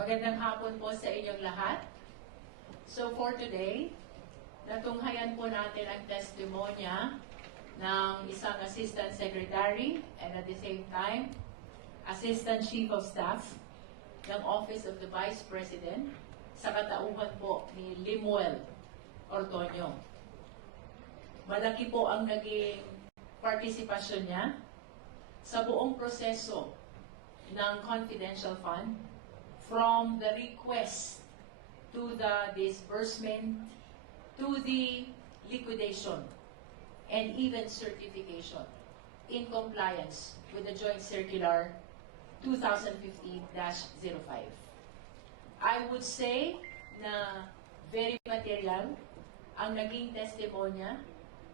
Magandang hapon po sa inyong lahat. So for today, natunghayan po natin ang testimonya ng isang Assistant Secretary and at the same time, Assistant Chief of Staff ng Office of the Vice President sa katauhan po ni Limuel Ortonio. Malaki po ang naging partisipasyon niya sa buong proseso ng confidential fund from the request to the disbursement to the liquidation and even certification in compliance with the Joint Circular 2015-05. I would say na very material ang naging testimonya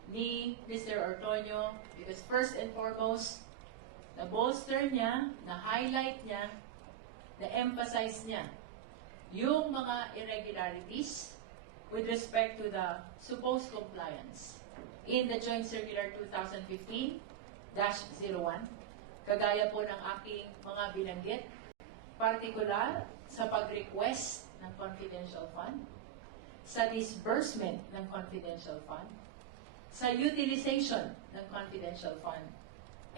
ni Mr. Ortonio because first and foremost, na-bolster niya, na-highlight niya, na-emphasize niya yung mga irregularities with respect to the supposed compliance in the Joint Circular 2015-01, kagaya po ng aking mga binanggit, particular sa pag-request ng confidential fund, sa disbursement ng confidential fund, sa utilization ng confidential fund,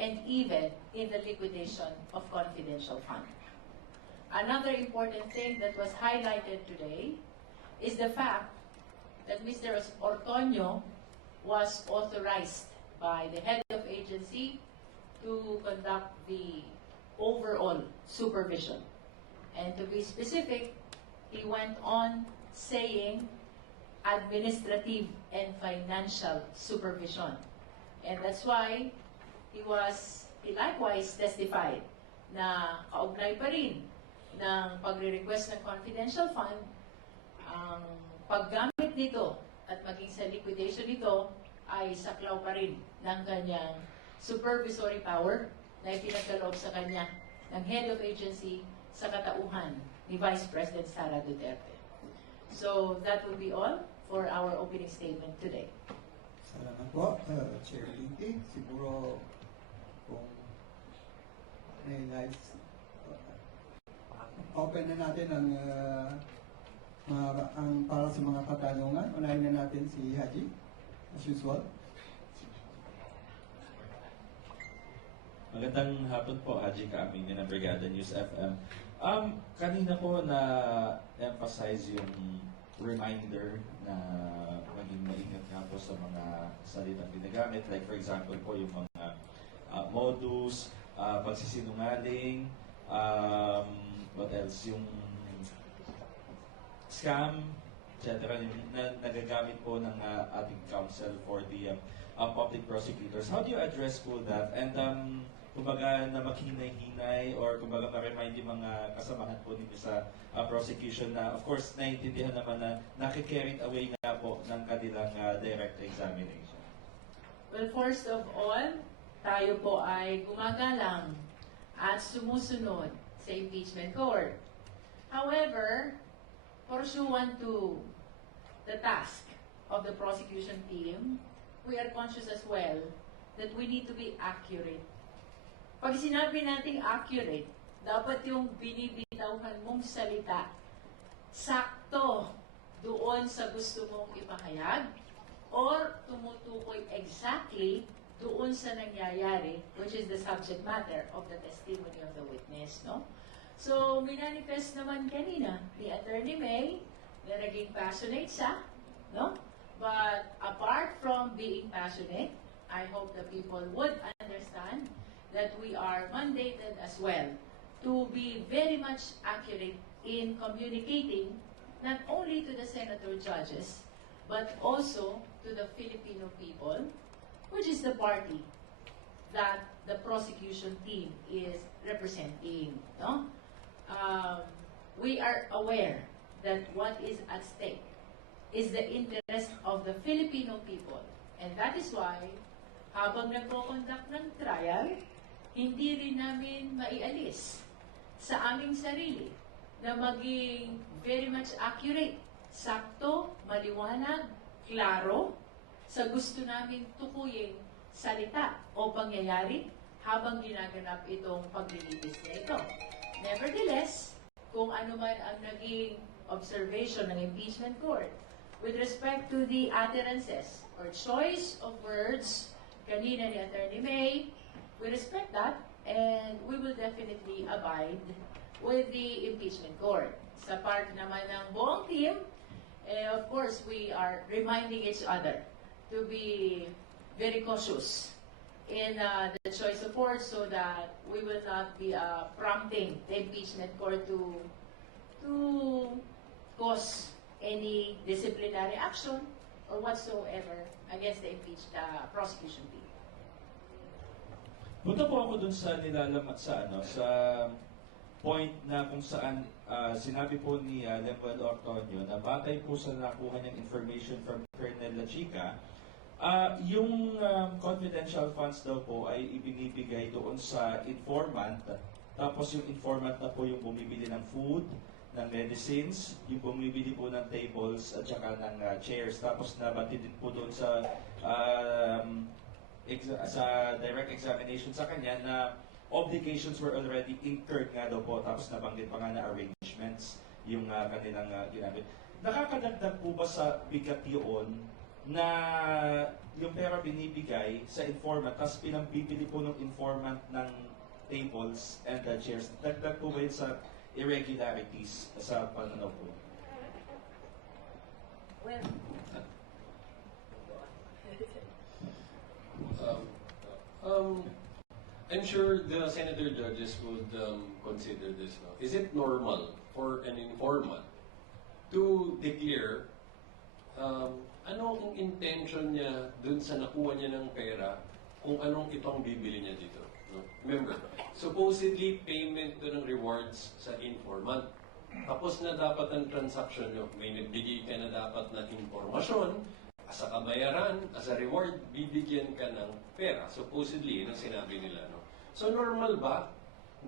and even in the liquidation of confidential fund. Another important thing that was highlighted today is the fact that Mr. Ortonio was authorized by the head of agency to conduct the overall supervision. And to be specific, he went on saying administrative and financial supervision. And that's why he likewise testified na kaugnay pa rin ng pagre-request ng confidential fund, ang paggamit nito at maging sa liquidation nito ay saklaw pa rin ng kanyang supervisory power na ipinagkaloob sa kanya ng head of agency sa katauhan ni Vice President Sara Duterte. So that will be all for our opening statement today. Salamat po, Chair Linty. Siguro kung may lights, open na natin ang para sa mga katanungan. Unahin na natin si Haji, as usual. Magandang hapon po, Haji Kaming ng Brigada News FM. Kanina po na-emphasize yung reminder na maging maingat nga po sa mga salitang ginagamit. Like for example po yung mga modus, pagsisinungaling, what else, yung scam, etc. na nagagamit po ng ating counsel for the public prosecutors. How do you address po that? And kumbaga na maghinay-hinay or kumbaga ma-remind yung mga kasamahan po ninyo sa prosecution na of course naiintindihan naman na nakikarried away nga po ng kanilang direct examination? Well, first of all, tayo po ay gumagalang at sumusunod sa impeachment court. However, pursuant to the task of the prosecution team, we are conscious as well that we need to be accurate. Pag sinabi nating accurate, dapat yung binibitawhan mong salita sakto doon sa gusto mong ipahayag or tumutukoy exactly doon sa nangyayari, which is the subject matter of the testimony of the witness, no? So, minanifest naman kanina ni Attorney May na naging passionate siya, no? But apart from being passionate, I hope the people would understand that we are mandated as well to be very much accurate in communicating not only to the senator judges, but also to the Filipino people, which is the party that the prosecution team is representing. No? We are aware that what is at stake is the interest of the Filipino people. And that is why, habang nagpo-conduct ng trial, hindi rin namin maialis sa aming sarili na maging very much accurate, sakto, maliwanag, klaro, sa gusto namin tukuyin salita o pangyayari habang ginaganap itong paglilitis na ito. Nevertheless, kung ano man ang naging observation ng impeachment court with respect to the utterances or choice of words kanina ni Attorney May. We respect that and we will definitely abide with the impeachment court. Sa part naman ng buong team, of course, we are reminding each other to be very cautious in the choice of words so that we will not be prompting the impeachment court to cause any disciplinary action or whatsoever against the impeached prosecution team. Punta po ako dun sa nilalamat sa point na kung saan sinabi po ni Lemuel Ortonio na batay po sa nakuha niyang information from Colonel La Chica, yung confidential funds daw po ay ibinibigay doon sa informant, tapos yung informant na po yung bumibili ng food, ng medicines, yung bumibili po ng tables at saka ng chairs, tapos nabatid din po doon sa direct examination sa kanya na obligations were already incurred nga daw po, tapos nabanggit pa nga na arrangements yung kanilang ginamit. Nakakadagdag po ba sa bigat yun na yung pera binibigay sa informant, tapos pinambibili po ng informant ng tables and chairs? Dagdag po ba yun sa irregularities sa pananaw po? Well, I'm sure the senator judges would consider this. No? Is it normal for an informant to declare ano ang intention niya dun sa nakuha niya ng pera, kung anong itong bibili niya dito? No? Remember, supposedly payment to ng rewards sa informant. Tapos na dapat ang transaction nyo, may nagbigay ka na dapat na informasyon, as a kabayaran, as a reward, bibigyan ka ng pera. Supposedly, yun ang sinabi nila. No? So normal ba,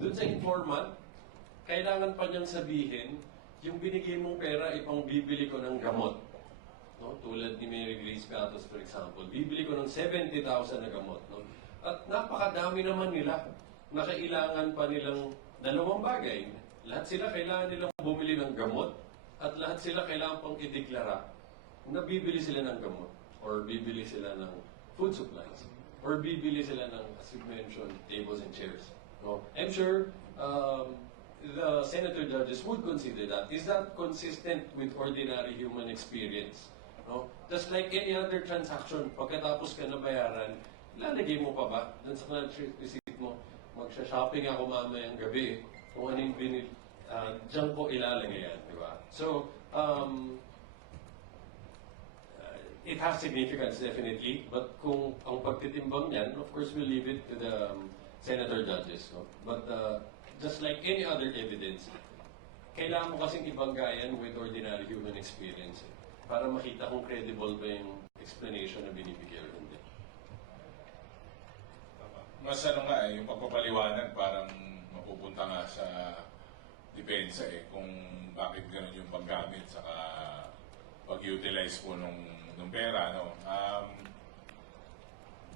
dun sa informant, kailangan pa niyang sabihin, yung binigay mong pera, ipang bibili ko ng gamot. No? Tulad ni Mary Grace Gatos, for example, bibili ko ng 70,000 na gamot. No? At napakadami naman nila na kailangan pa nilang dalawang bagay. Lahat sila kailangan nilang bumili ng gamot at lahat sila kailangan pang ideklara na bibili sila ng gamot or bibili sila ng food supplies or bibili sila ng, as you mentioned, tables and chairs. No? I'm sure the senator judges would consider that. Is that consistent with ordinary human experience? No? Just like any other transaction, pagkatapos ka na bayaran, lalagay mo pa ba dun sa receipt mo? Magsha-shopping ako mamayang gabi, kung anong binil, dyan ko ilalagay yan, di ba? So, it has significance definitely, but kung ang pagtitimbang niyan, of course we'll leave it to the senator judges. No? But just like any other evidence, kailangan mo kasing ibanggayan with ordinary human experience para makita kung credible ba yung explanation na binibigay or hindi. Mas ano nga yung pagpapaliwanag parang mapupunta nga sa depensa kung bakit ganun yung paggamit saka pag-utilize po nung pera, no?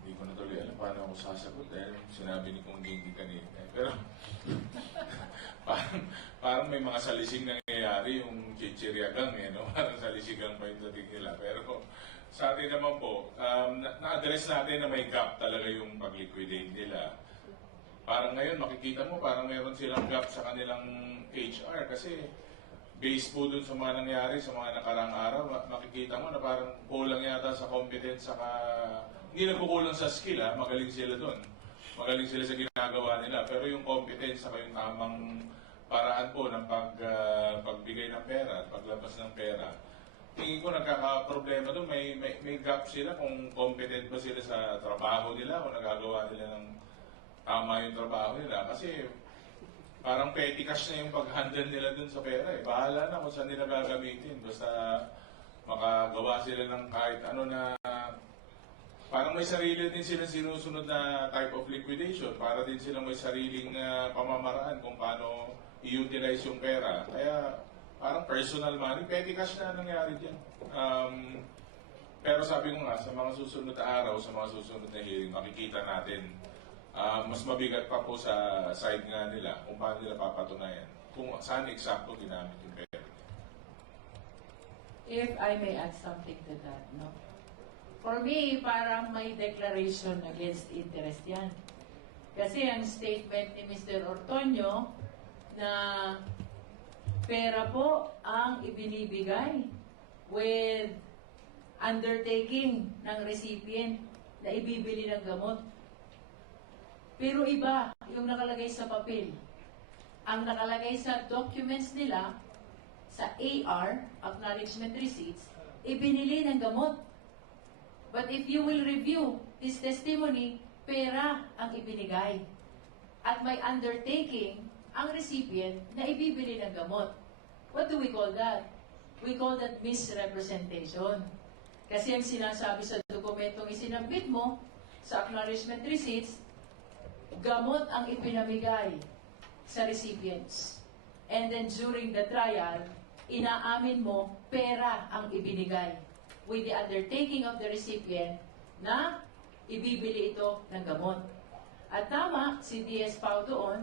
Hindi ko na tuloy alam paano ako sasagot dahil sinabi ni Kong Gingy kanina. Pero parang may mga salising nangyayari yung chichiryagang no? Parang salisigang pa yung dating nila. Pero sa atin naman po, na-address natin na may gap talaga yung pag-liquidate nila. Parang ngayon makikita mo parang meron silang gap sa kanilang HR kasi based po dun sa mga nangyari sa mga nakarang araw, makikita mo na parang kulang yata sa competence saka hindi nagkukulang sa skill, magaling sila dun. Magaling sila sa ginagawa nila. Pero yung competence saka yung tamang paraan po ng pagbigay ng pera at paglabas ng pera, tingin ko nagkakaproblema doon. May gap sila kung competent ba sila sa trabaho nila o nagagawa nila ng tama yung trabaho nila. Kasi parang petty cash na yung pag-handle nila dun sa pera. Bahala na kung saan nila gagamitin. Basta makagawa sila ng kahit ano na parang may sarili din silang sinusunod na type of liquidation. Para din silang may sariling pamamaraan kung paano i-utilize yung pera. Kaya parang personal money, petty cash na nangyari dyan. Pero sabi ko nga, sa mga susunod na araw, sa mga susunod na hearing, makikita natin Mas mabigat pa po sa side nga nila kung paano nila papatunayan kung saan eksakto ginamit yung pera. If I may add something to that, no? For me, parang may declaration against interest yan. Kasi ang statement ni Mr. Ortonio na pera po ang ibinibigay with undertaking ng recipient na ibibili ng gamot. Pero iba yung nakalagay sa papel. Ang nakalagay sa documents nila, sa AR, Acknowledgement Receipts, ibinili ng gamot. But if you will review his testimony, pera ang ibinigay. At may undertaking ang recipient na ibibili ng gamot. What do we call that? We call that misrepresentation. Kasi ang sinasabi sa dokumentong isinabit mo, sa acknowledgement receipts, gamot ang ipinamigay sa recipients. And then during the trial, inaamin mo, pera ang ibinigay with the undertaking of the recipient na ibibili ito ng gamot. At tama, si DS Pao doon,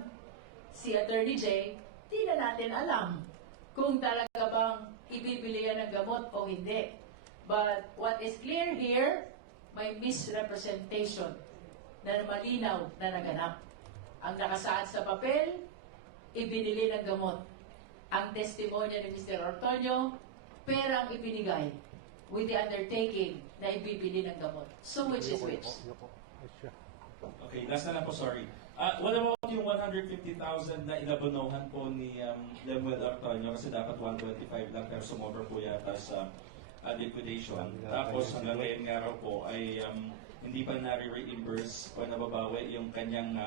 si Attorney J, di na natin alam kung talaga bang ibibili yan ng gamot o hindi. But what is clear here, may misrepresentation na malinaw na naganap. Ang nakasaad sa papel, ibinili ng gamot. Ang testimonya ni Mr. Ortonio, pera ang ibinigay with the undertaking na ibibili ng gamot. So which is which? Okay, last na lang po, sorry. What about yung 150,000 na inabonohan po ni Lemuel Ortonio kasi dapat 125 lang pero sumobra po yata sa liquidation. Tapos hanggang ngayon nga raw po ay hindi pa nare-reimburse o nababawi yung kanyang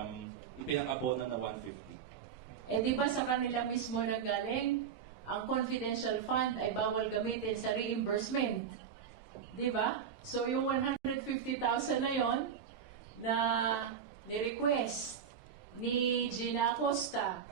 ipinang-abono na 150. Eh di ba sa kanila mismo nanggaling, ang confidential fund ay bawal gamitin sa reimbursement. Di ba? So yung 150,000 na yon na ni-request ni Gina Acosta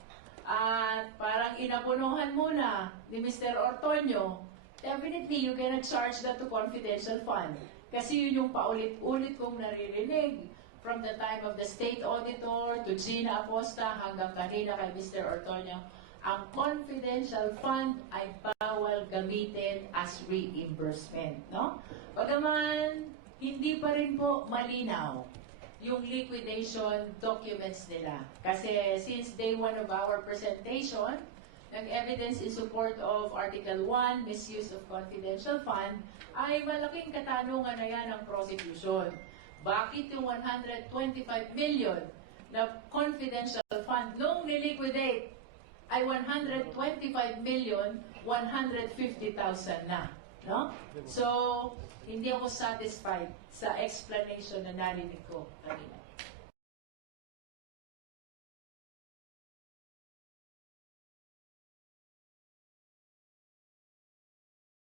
at parang inapunuhan muna ni Mr. Ortonio, definitely you cannot charge that to confidential fund. Kasi yun yung paulit-ulit kong naririnig from the time of the state auditor to Gina Acosta hanggang kanina kay Mr. Ortonio. Ang confidential fund ay bawal gamitin as reimbursement, no? Bagaman, hindi pa rin po malinaw yung liquidation documents nila. Kasi since day one of our presentation, ng evidence in support of Article 1, misuse of confidential fund, ay malaking katanungan na yan ng prosecution. Bakit yung 125 million na confidential fund nung niliquidate ay 125 million 150,000 na, no? So, hindi ako satisfied sa explanation na narinig ko kanina.